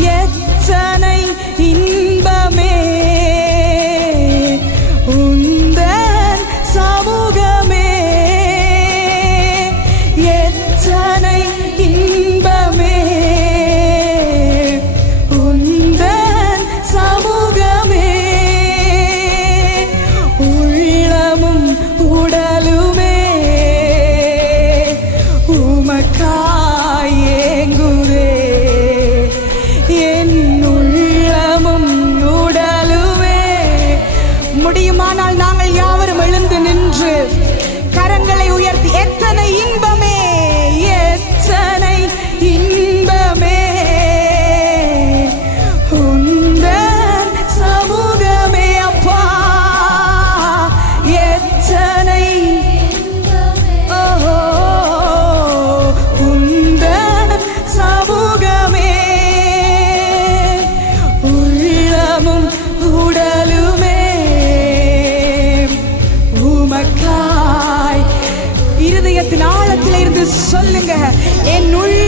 எத்தனை இன்பமே. உந்தன் சமூகமே. எத்தனை இன்பமே. உந்தன் சமூகமே. உள்ளமும் உடலுமே. உமக்கா நாங்கள் யாவரும் எழுந்து நின்று கரங்களை உயர்த்தி எத்தனை இன்பம் சொல்லுங்க. என் உள்ள